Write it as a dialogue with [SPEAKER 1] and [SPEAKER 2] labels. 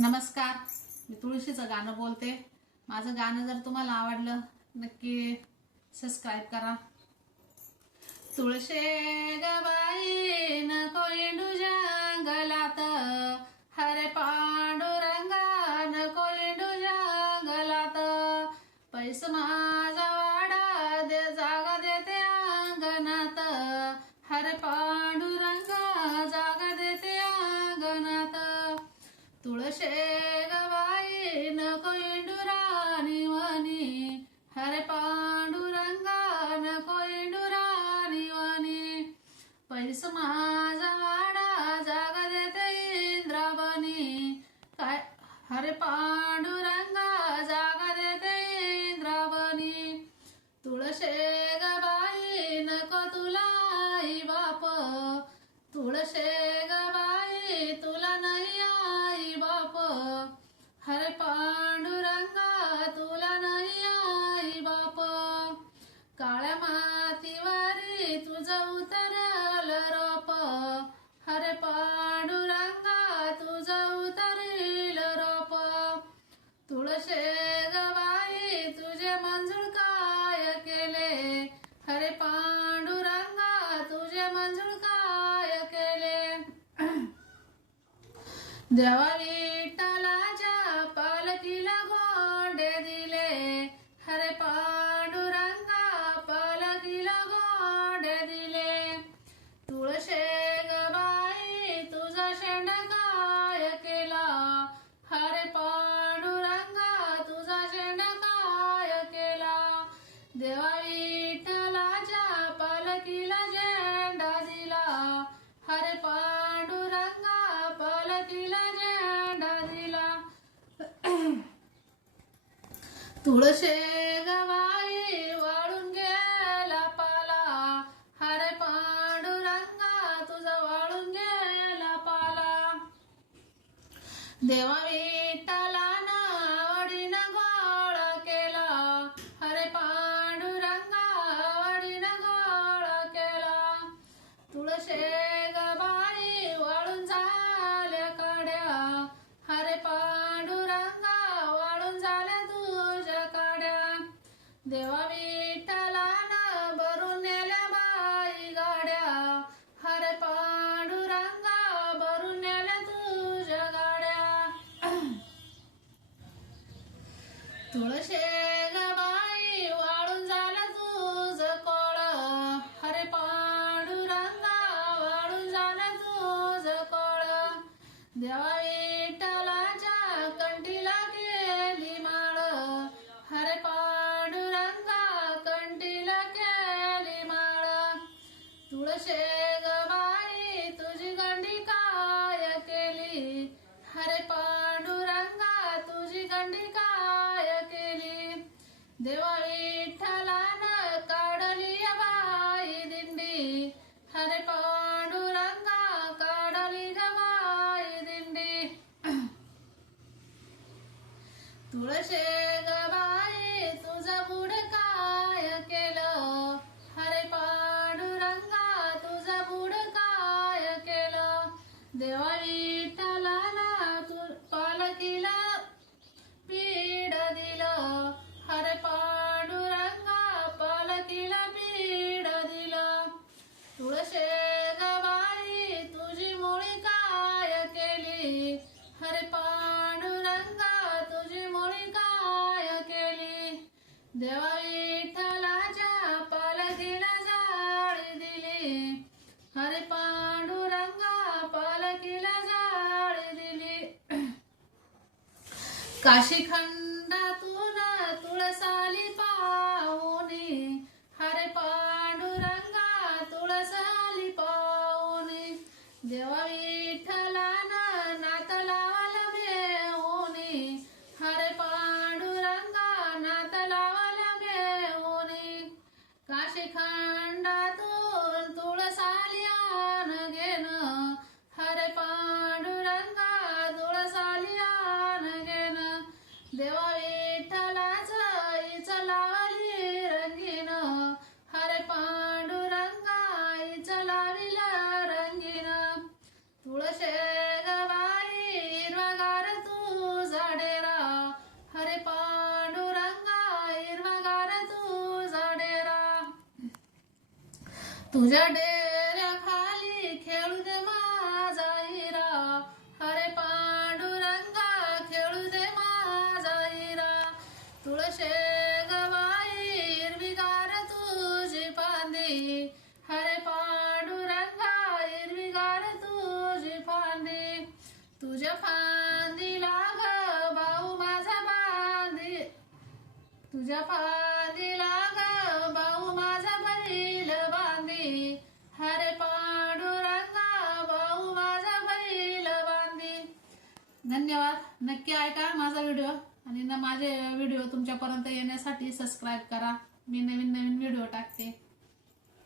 [SPEAKER 1] नमस्कार. मी तुळशीचं गाणं बोलते. माझं गाणं जर तुम्हाला आवडलं नक्की सबस्क्राईब करा. तुळशे गबाई पर पा देवा विठ्ठलाच्या पालखीला गोंडे दिले. हरे पांडुरंगा पालखीला गोंडे दिले. तुळशे तुळशे गवाई वाळून गेला पाला. हरे पांडुरंगा तुझा वाळून गेला पाला. देवा मी 多了些 దివవిఠలన కడలియవాయిదిండి హరి పాండురంగ కడలిగవాయిదిండి తులసే देवा विठ्ठलाच्या पालखीला जाळ दिले. हरे पांडुरंगा पालखीला जाळ दिले. काशीखंड तुझ्या डेऱ्या खाली खेळू दे माझा हिरा. हरे पांडुरंगा खेळू दे माझा हिरा. तुळशे गवाई हिरवीगार तुझी फांदी. हरे पांडुरंगा हिरवीगार तुझी फांदी. तुझ्या फांदीला लाग भाऊ माझा बांधी तुझ्या फा धन्यवाद. नक्की ऐका माझा व्हिडिओ आणि न माझे व्हिडिओ तुमच्यापर्यंत येण्यासाठी सबस्क्राईब करा. मी नवीन नवीन व्हिडिओ टाकते.